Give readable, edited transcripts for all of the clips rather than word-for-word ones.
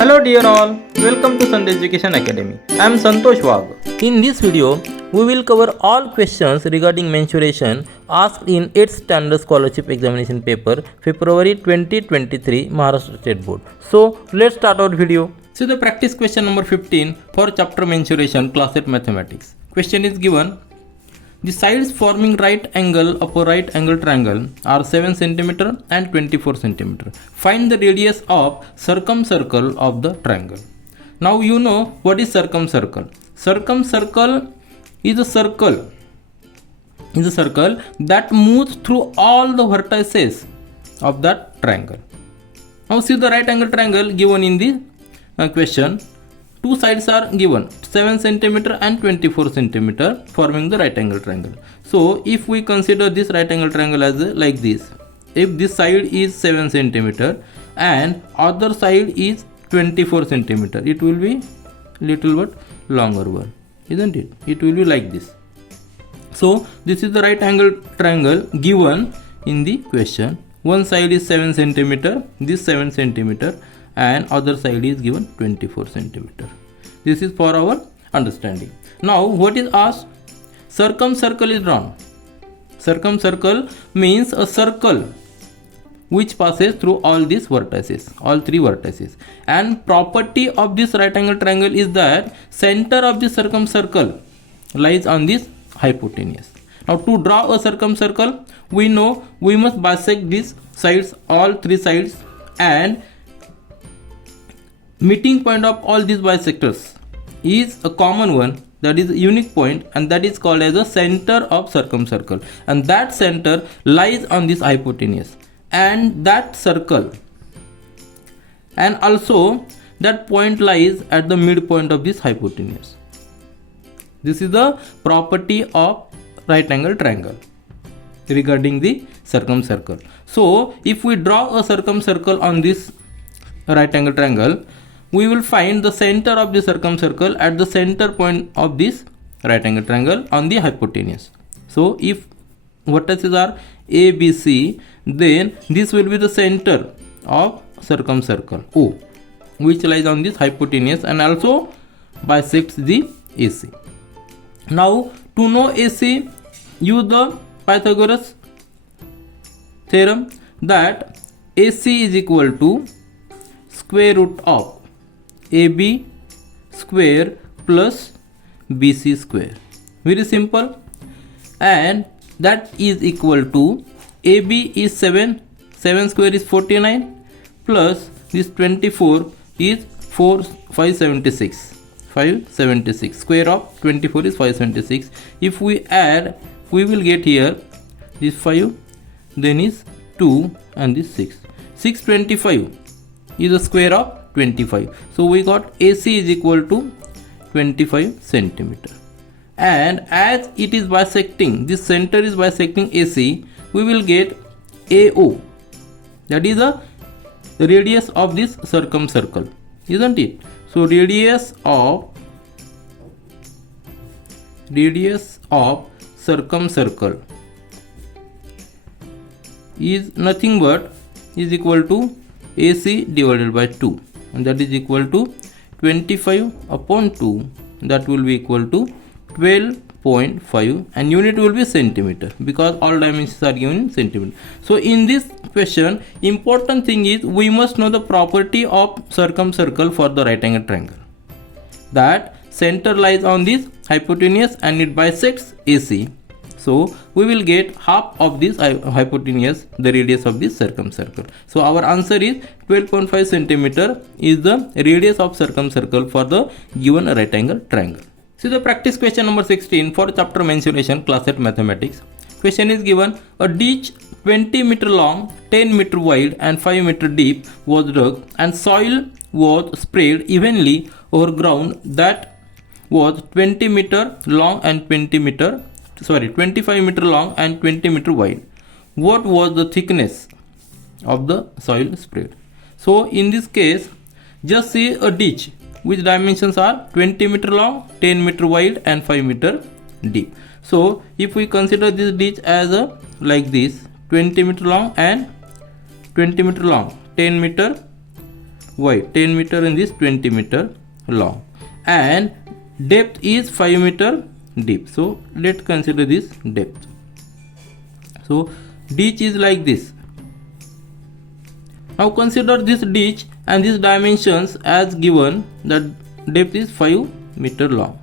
Hello dear all, welcome to Sandhya Education Academy. I am Santosh Wag. In this video, we will cover all questions regarding mensuration asked in 8th Standard Scholarship Examination paper, February 2023, Maharashtra State Board. So, let's start our video. See the practice question number 15 for chapter mensuration, class 8 mathematics. Question is given. The sides forming right angle of a right angle triangle are 7 cm and 24 cm. Find the radius of circumcircle of the triangle. Now you know what is circumcircle. Circumcircle is a circle that moves through all the vertices of that triangle. Now see the right angle triangle given in the question. Two sides are given 7 cm and 24 cm forming the right angle triangle. So if we consider this right angle triangle as like this, if this side is 7 cm and other side is 24 cm, it will be little bit longer one, isn't it? It will be like this. So this is the right angle triangle given in the question. One side is 7 cm, this 7 cm, and other side is given 24 cm. This is for our understanding. Now what is asked? Circumcircle is drawn. Circumcircle means a circle which passes through all these vertices, all three vertices. And property of this right angle triangle is that center of the circumcircle lies on this hypotenuse. Now to draw a circumcircle, we know we must bisect these sides, all three sides, and meeting point of all these bisectors is a common one, that is a unique point, and that is called as the center of circumcircle, and that center lies on this hypotenuse and that circle, and also that point lies at the midpoint of this hypotenuse. This is the property of right angle triangle regarding the circumcircle. So if we draw a circumcircle on this right angle triangle, we will find the center of the circumcircle at the center point of this right angle triangle on the hypotenuse. So if vertices are A, B, C, then this will be the center of circumcircle O, which lies on this hypotenuse and also bisects the AC. Now to know AC, use the Pythagoras theorem that AC is equal to square root of AB square plus BC square. Very simple. And that is equal to AB is 7 square is 49 plus this 24 is 576. Square of 24 is 576. If we add, we will get here this 5, then is 2, and this 6. 625 is the square of 25. So we got AC is equal to 25 centimeter. And as it is bisecting, this center is bisecting AC, we will get AO. That is the radius of this circumcircle, isn't it? So radius of circumcircle is nothing but is equal to AC divided by 2, and that is equal to 25 upon 2, that will be equal to 12.5, and unit will be centimeter because all dimensions are given in centimeter. So in this question, important thing is we must know the property of circumcircle for the right angle triangle, that center lies on this hypotenuse and it bisects AC. So we will get half of this hypotenuse, the radius of this circumcircle. So our answer is 12.5 centimeter is the radius of circumcircle for the given right angle triangle. See the practice question number 16 for chapter mensuration, class 8 mathematics. Question is given: a ditch 20 meter long, 10 meter wide and 5 meter deep was dug and soil was spread evenly over ground that was 20 meter long and 25 meter long and 20 meter wide. What was the thickness of the soil spread? So in this case, just see a ditch which dimensions are 20 meter long, 10 meter wide and 5 meter deep. So if we consider this ditch as a like this, 20 meter long and 20 meter long, 10 meter wide, 10 meter and this 20 meter long, and depth is 5 meter deep. So let's consider this depth. So ditch is like this. Now consider this ditch and these dimensions as given, that depth is 5 meter long.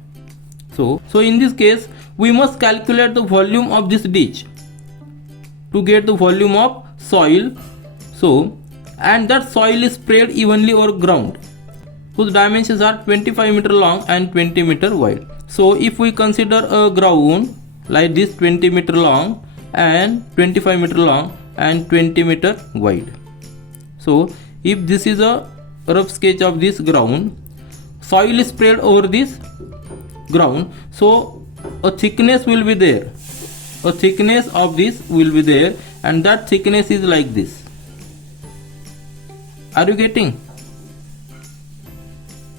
So in this case we must calculate the volume of this ditch to get the volume of soil. So, and that soil is spread evenly over ground whose dimensions are 25 meter long and 20 meter wide. So if we consider a ground like this, 20 meter long and 25 meter long and 20 meter wide. So if this is a rough sketch of this ground, soil is spread over this ground, so a thickness will be there, a thickness of this will be there, and that thickness is like this. Are you getting?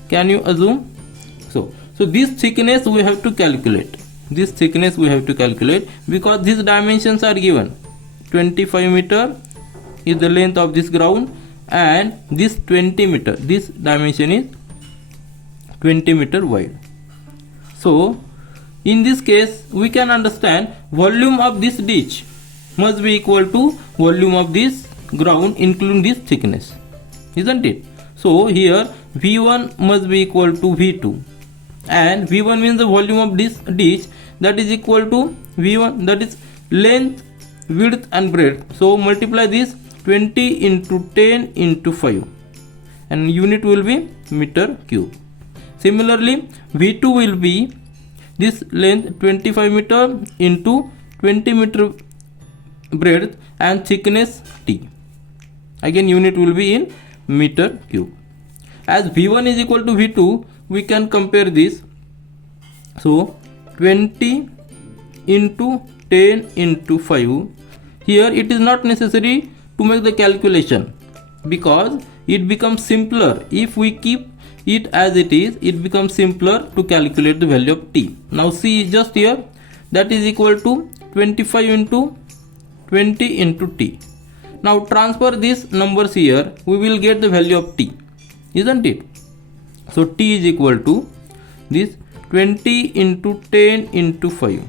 Can you assume? So this thickness we have to calculate. This thickness we have to calculate because these dimensions are given. 25 meter is the length of this ground, and this 20 meter, this dimension is 20 meter wide. So in this case we can understand volume of this ditch must be equal to volume of this ground including this thickness, isn't it? So here V1 must be equal to V2, and V1 means the volume of this ditch, that is equal to V1, that is length, width and breadth. So multiply this 20 into 10 into 5, and unit will be meter cube. Similarly V2 will be this length 25 meter into 20 meter breadth and thickness T. Again unit will be in meter cube. As V1 is equal to V2, we can compare this. So 20 into 10 into 5. Here it is not necessary to make the calculation because it becomes simpler if we keep it as it is. It becomes simpler to calculate the value of T. Now see just here, that is equal to 25 into 20 into T. Now transfer these numbers here, we will get the value of T, isn't it? So T is equal to this 20 into 10 into 5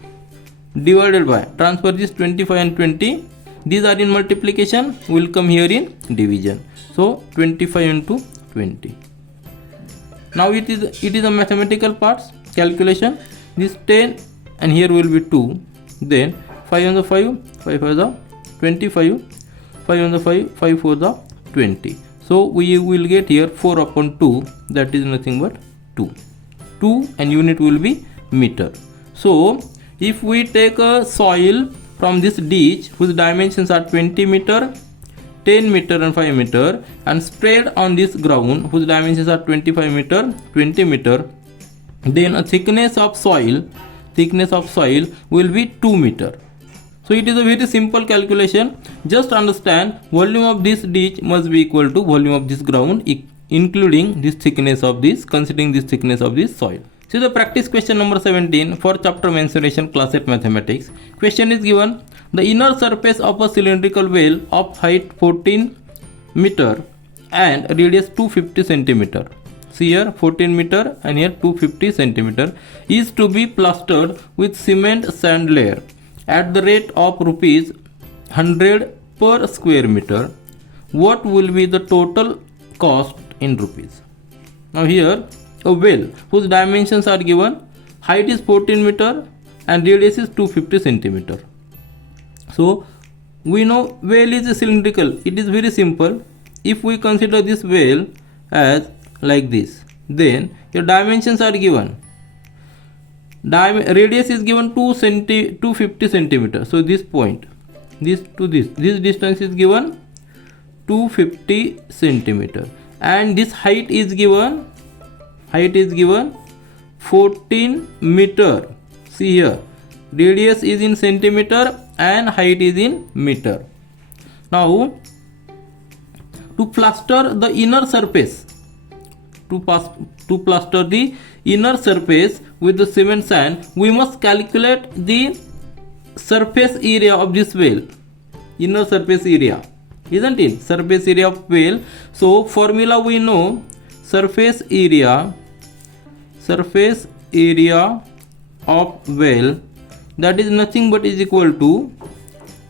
divided by, transfer this 25 and 20, these are in multiplication, will come here in division. So 25 into 20. Now it is a mathematical parts calculation. This 10 and here will be 2, then 5 on the 5, 5 for the 25, 5 on the 5, 5 for the 20. So we will get here 4 upon 2, that is nothing but 2. 2 and unit will be meter. So if we take a soil from this ditch whose dimensions are 20 meter, 10 meter and 5 meter and spread on this ground whose dimensions are 25 meter, 20 meter, then a thickness of soil will be 2 meter. So it is a very simple calculation. Just understand volume of this ditch must be equal to volume of this ground including this thickness of this, considering this thickness of this soil. So the practice question number 17 for chapter mensuration class 8 mathematics. Question is given: the inner surface of a cylindrical well of height 14 meter and radius 250 centimeter. See here 14 meter and here 250 centimeter is to be plastered with cement sand layer at the rate of rupees 100 per square meter. What will be the total cost in rupees? Now here a well whose dimensions are given, height is 14 meter and radius is 250 centimeter. So we know well is cylindrical. It is very simple. If we consider this well as like this, then your dimensions are given. Radius is given 250 centimeter. So this point, this to this distance is given 250 centimeter, and this height is given 14 meter. See here, radius is in centimeter and height is in meter. Now to plaster the inner surface, to plaster the inner surface with the cement sand, we must calculate the surface area of this well, inner surface area. isn't it? Surface area of well. So formula we know, surface area of well, that is nothing but is equal to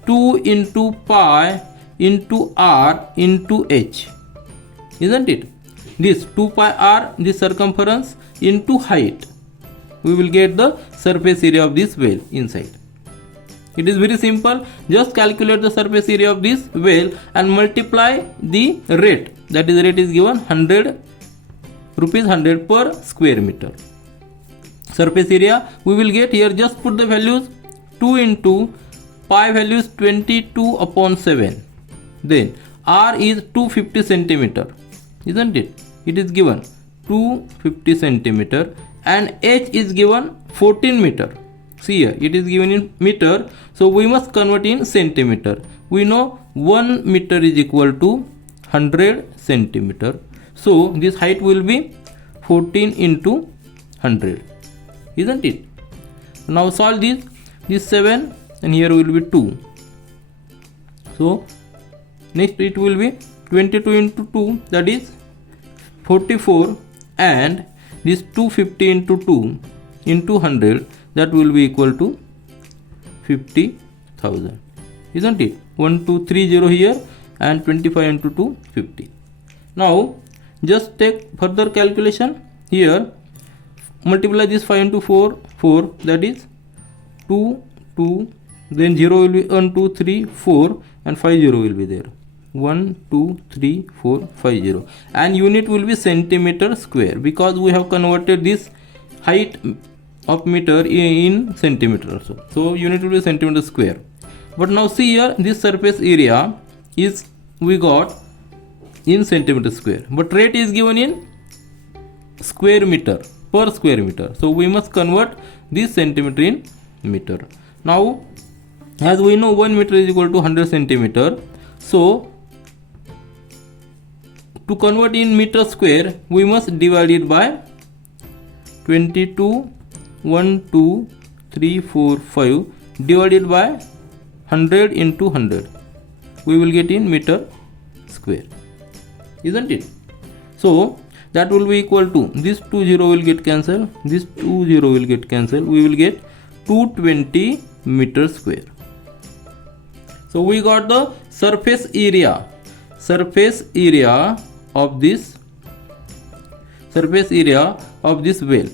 2 into pi into r into h, isn't it? This 2 pi r, this circumference, into height, we will get the surface area of this well inside. It is very simple. Just calculate the surface area of this well and multiply the rate. That is, rate is given 100 rupees 100 per square meter. Surface area we will get here, just put the values, 2 into pi values 22 upon 7. Then r is 250 centimeter, isn't it? It is given 250 centimeter, and h is given 14 meter. See here, it is given in meter, so we must convert in centimeter. We know 1 meter is equal to 100 centimeter. So this height will be 14 into 100, isn't it? Now solve this 7, and here will be 2. So next it will be 22 into 2, that is 44, and this 250 into 2 into 100, that will be equal to 50,000, isn't it? 1230 here, and 25 into 2, 50. Now just take further calculation. Here multiply this 5 into 4, 4, that is 2, 2, then 0 will be 1, 2, 3, 4, and 5 0 will be there. 1, 2, 3, 4, 5 0, and unit will be centimeter square, because we have converted this height of meter in centimeter also. So unit will be centimeter square. But now see here, this surface area is we got in centimeter square, but rate is given in square meter per square meter. So we must convert this centimeter in meter. Now as we know, 1 meter is equal to 100 centimeter. So to convert in meter square, we must divide it by 22, 1, 2, 3, 4, 5 divided by 100 into 100. We will get in meter square, isn't it? So that will be equal to, this 2 0 will get cancelled, this 2 0 will get cancelled. We will get 220 meter square. So we got the surface area of this well,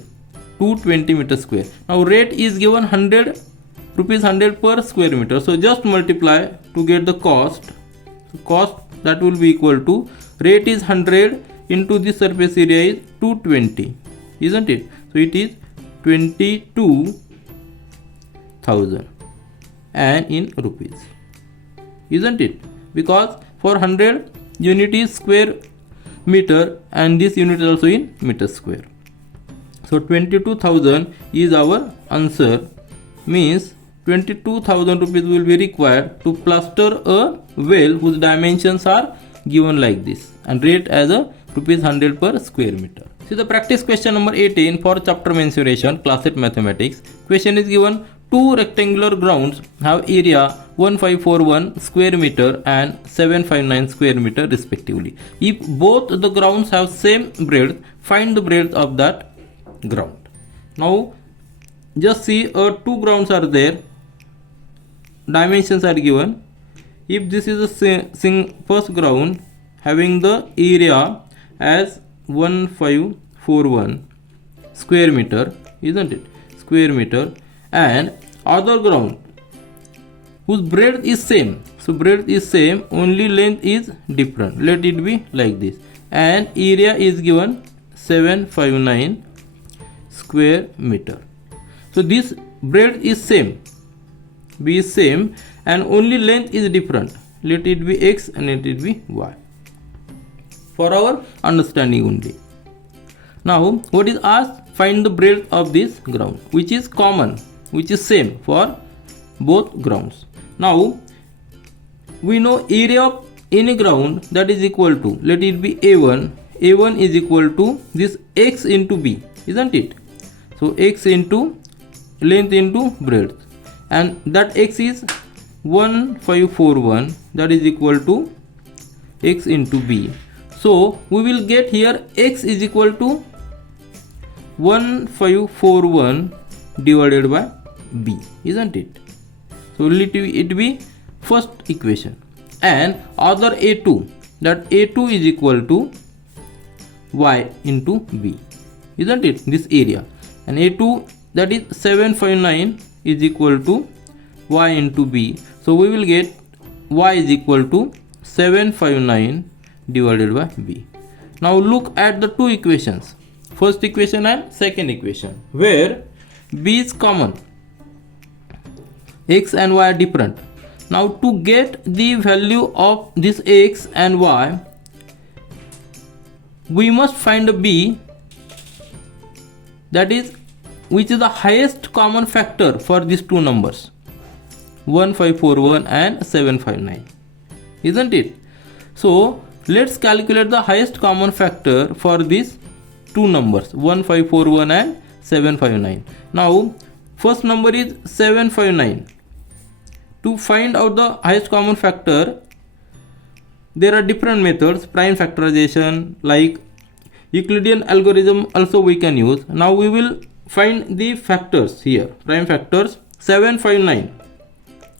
220 meter square. Now rate is given 100 rupees 100 per square meter. So just multiply to get the cost. So cost, that will be equal to, rate is 100 into the surface area is 220, isn't it? So it is 22,000 and in rupees, isn't it? Because for 100 unit is square meter, and this unit is also in meter square. So 22,000 is our answer. Means 22,000 rupees will be required to plaster a well whose dimensions are given like this, and rate as a rupees 100 per square meter. See the practice question number 18 for chapter mensuration, class 8 mathematics. Question is given, two rectangular grounds have area 1541 square meter and 759 square meter respectively. If both the grounds have same breadth, find the breadth of that ground. Now just see, two grounds are there, dimensions are given. If this is a first ground having the area as 1541 square meter, isn't it? Square meter, and other ground whose breadth is same. So breadth is same, only length is different. Let it be like this, and area is given 759 square meter. So this breadth is same, b is same, and only length is different. Let it be x and let it be y, for our understanding only. Now what is asked? Find the breadth of this ground, which is common, which is same for both grounds. Now we know area of any ground, that is equal to, let it be a1. a1 is equal to this x into b, isn't it? So x into length into breadth, and that x is 1541, that is equal to x into b. So we will get here x is equal to 1541 divided by b, isn't it? So will it be first equation, and other a2, that a2 is equal to y into b, isn't it, this area, and a2 that is 759 is equal to y into b. So we will get y is equal to 759 divided by b. Now look at the two equations, first equation and second equation, where b is common, x and y are different. Now to get the value of this x and y, we must find a b, that is, which is the highest common factor for these two numbers, 1541 and 759, isn't it? So let's calculate the highest common factor for these two numbers, 1541 and 759. Now first number is 759. To find out the highest common factor, there are different methods, prime factorization, like Euclidean algorithm also we can use. Now we will find the factors here, prime factors. 759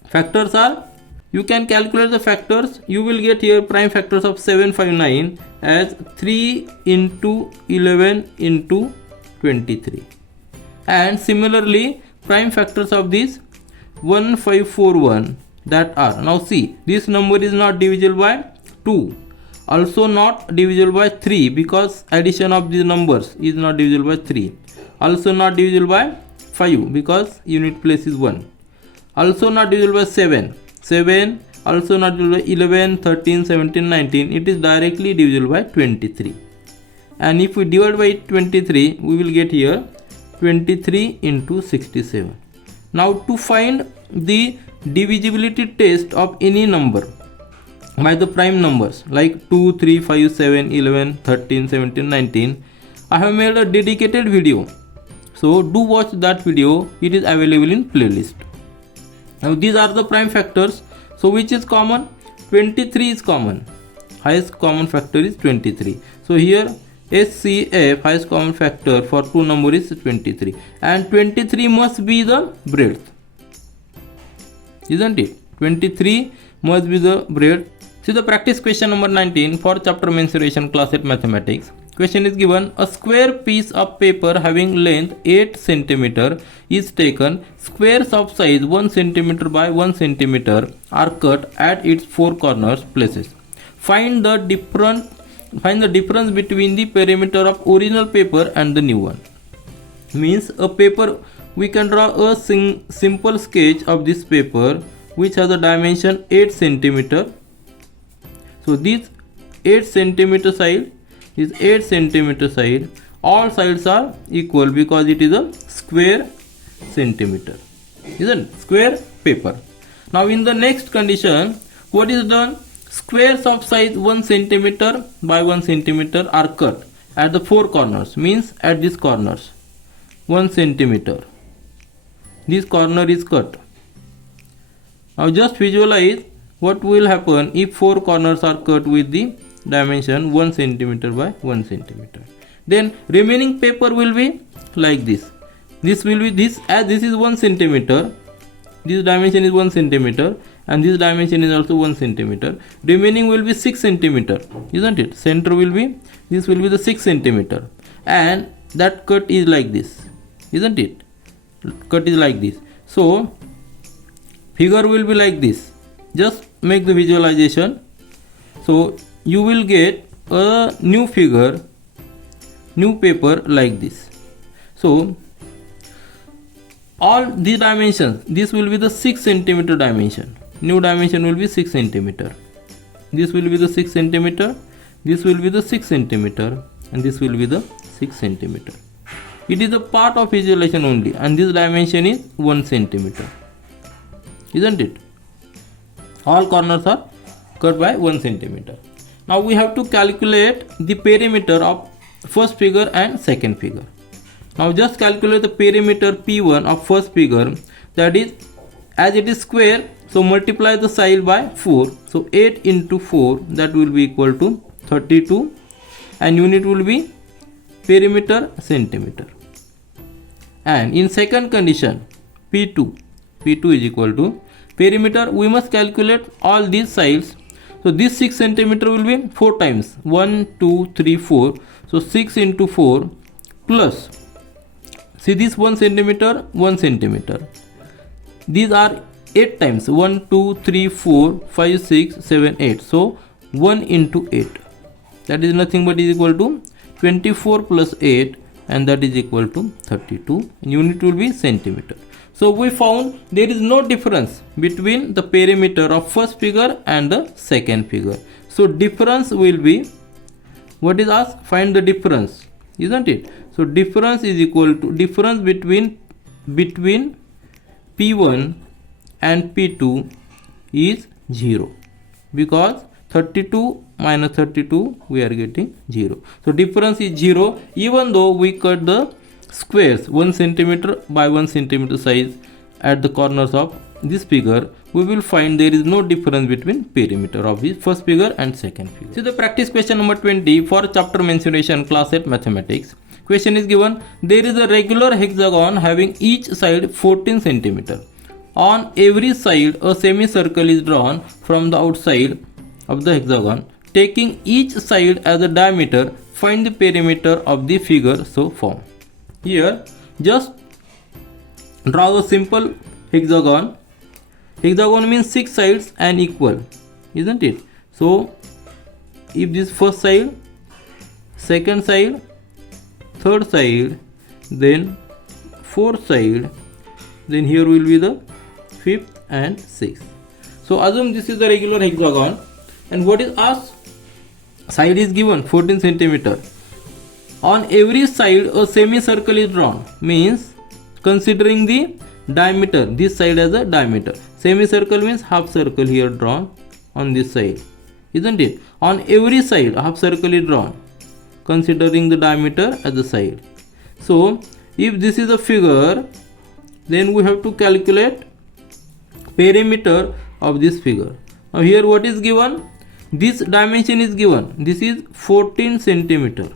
factors are, you can calculate the factors, you will get here prime factors of 759 as 3 into 11 into 23, and similarly prime factors of this 1541, that are, now see, this number is not divisible by 2, also not divisible by 3, because addition of these numbers is not divisible by 3, also not divisible by 5 because unit place is 1, also not divisible by 7, also not divisible by 11, 13, 17, 19, it is directly divisible by 23, and if we divide by 23, we will get here 23 into 67. Now to find the divisibility test of any number by the prime numbers like 2, 3, 5, 7, 11, 13, 17, 19, I have made a dedicated video. So do watch that video, it is available in playlist. Now these are the prime factors. So which is common? 23 is common. Highest common factor is 23. So here SCF, highest common factor for two number, is 23, and 23 must be the breadth, isn't it? 23 must be the breadth. See the practice question number 19 for chapter mensuration, class 8 mathematics. Question is given: a square piece of paper having length 8 cm is taken. Squares of size 1 cm by 1 cm are cut at its four corners places. Find the difference between the perimeter of original paper and the new one. Means a paper, we can draw a simple sketch of this paper which has a dimension 8 cm. So this 8 cm side is 8 cm side, all sides are equal because it is a square centimeter, isn't it? Square paper. Now in the next condition, what is done? Squares of size 1 cm by 1 cm are cut at the four corners, means at these corners 1 cm. This corner is cut. Now just visualize what will happen if four corners are cut with the dimension 1 cm by 1 cm. Then remaining paper will be like this. This will be this, as this is 1 cm. This dimension is 1 cm. And this dimension is also 1 cm. Remaining will be 6 cm, isn't it? Center will be, this will be the 6 cm, and that cut is like this, isn't it? Cut is like this. So figure will be like this. Just make the visualization. So you will get a new figure, new paper like this. So all the dimensions, this will be the 6 cm dimension. New dimension will be 6 cm. This will be the 6 cm. This will be the 6 cm, and this will be the 6 cm. It is a part of visualization only, and this dimension is 1 cm, isn't it? All corners are cut by 1 cm. Now we have to calculate the perimeter of first figure and second figure. Now just calculate the perimeter P1 of first figure, that is, as it is square, So multiply the side by 4. So 8 into 4, that will be equal to 32, and unit will be perimeter centimeter. And in second condition, P2 is equal to perimeter. We must calculate all these sides. So this 6 centimeter will be 4 times 1, 2, 3, 4. So 6 into 4 plus, see this 1 centimeter, 1 centimeter. These are 8 times 1, 2, 3, 4, 5, 6, 7, 8. So 1 into 8. That is nothing but is equal to 24 plus 8, and that is equal to 32. Unit will be centimeter. So we found there is no difference between the perimeter of first figure and the second figure. So difference will be, what is asked? Find the difference, isn't it? So difference is equal to, difference between P1 and P2 is 0, because 32 minus 32 we are getting 0. So difference is 0, even though we cut the squares 1 centimeter by 1 centimeter size at the corners of this figure. We will find there is no difference between perimeter of the first figure and second figure. See the practice question number 20 for chapter mensuration, class 8 mathematics. Question is given, there is a regular hexagon having each side 14 centimeter. On every side a semicircle is drawn from the outside of the hexagon. Taking each side as a diameter, find the perimeter of the figure so formed. Here just draw a simple hexagon. Hexagon means 6 sides and equal, isn't it? So if this first side, second side, third side, then fourth side, then here will be the fifth and sixth. So assume this is the regular hexagon, and what is asked? Side is given 14 centimeter. On every side a semicircle is drawn, means considering the diameter, this side as a diameter. Semicircle means half circle here drawn on this side, isn't it? On every side a half circle is drawn, considering the diameter as the side. So if this is a figure, then we have to calculate perimeter of this figure. Now here what is given? This dimension is given. This is 14 centimeter.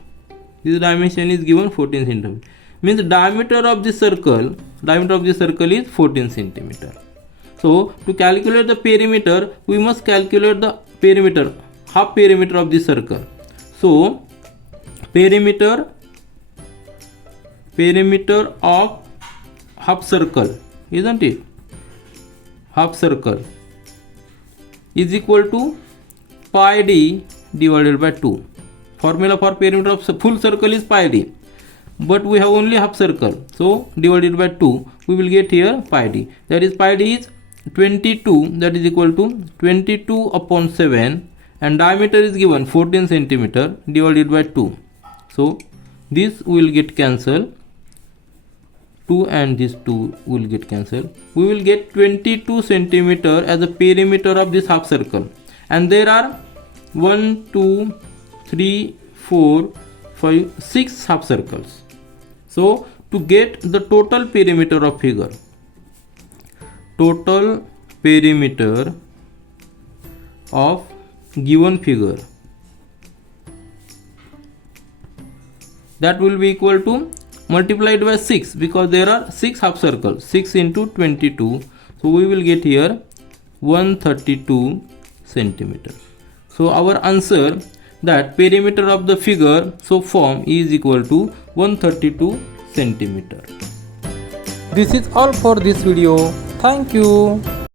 This dimension is given 14 centimeter. Means the diameter of this circle is 14 centimeter. So to calculate the perimeter, we must calculate the perimeter, half perimeter of this circle. So perimeter of half circle, isn't it? Half circle is equal to pi d divided by 2. Formula for perimeter of full circle is pi d, but we have only half circle, so divided by 2 we will get here pi d. That is pi d is 22, that is equal to 22 upon 7, and diameter is given 14 centimeter divided by 2. So this will get cancelled, 2 and this 2 will get cancelled. We will get 22 centimeter as the perimeter of this half circle, and there are 1, 2, 3, 4, 5, 6 half circles. So to get the total perimeter of figure, total perimeter of given figure, that will be equal to multiplied by 6, because there are 6 half circles, 6 into 22. So we will get here 132 centimeter. So our answer, that perimeter of the figure so formed is equal to 132 centimeter. This is all for this video. Thank you.